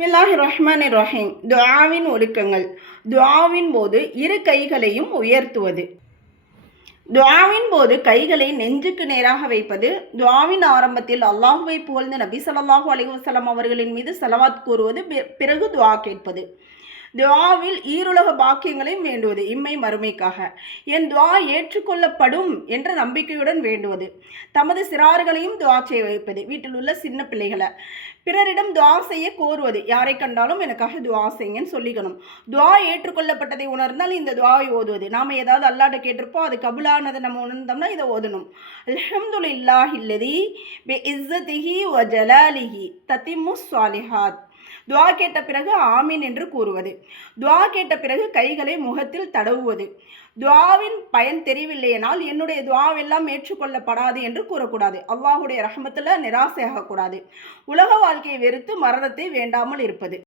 பிஸ்மில்லாஹிர்ரஹ்மானிர்ரஹீம். துஆவின் ஒழுக்கங்கள். துஆவின் போது இரு கைகளையும் உயர்த்துவது. துஆவின் போது கைகளை நெஞ்சுக்கு நேராக வைப்பது. துஆவின் ஆரம்பத்தில் அல்லாஹுவை புகழ்ந்து நபி ஸல்லல்லாஹு அலைஹி வஸல்லம் அவர்களின் மீது ஸலவாத் கூறுவது. பிறகு துஆ கேட்பது. துஆவில் ஈருலக பாக்கியங்களையும் வேண்டுவது, இம்மை மறுமைக்காக. என் துஆ ஏற்றுக்கொள்ளப்படும் என்ற நம்பிக்கையுடன் வேண்டுவது. தமது சிறார்களையும் துஆ செய்ய வைப்பது, வீட்டில் உள்ள சின்ன பிள்ளைகளை. பிறரிடம் துஆ செய்ய கோருவது, யாரை கண்டாலும் எனக்காக துஆ செய்யுங்கன்னு சொல்லிக்கணும். துஆ ஏற்றுக்கொள்ளப்பட்டதை உணர்ந்தால் இந்த துஆவை ஓதுவது. நாம் ஏதாவது அல்லாஹ்ட்ட கேட்டிருப்போம், அது கபுலானதை நம்ம உணர்ந்தோம்னா இதை ஓதணும். அல்ஹம்துலில்லாஹில்லதி பி இஸ்ஸதிஹி வ ஜலாலிஹி தத்திம்முஸ் ஸாலிஹாத். துஆ கேட்ட பிறகு ஆமீன் என்று கூறுவது. துஆ கேட்ட பிறகு கைகளை முகத்தில் தடவுவது. துஆவின் பயன் தெரியவில்லையெனால் என்னுடைய துஆவெல்லாம் ஏற்றுக்கொள்ளப்படாது என்று கூறக்கூடாது. அல்லாஹுடைய ரஹ்மத்தில் நிராசையாகக்கூடாது. உலக வாழ்க்கையை வெறுத்து மரணத்தை வேண்டாமல் இருப்பது.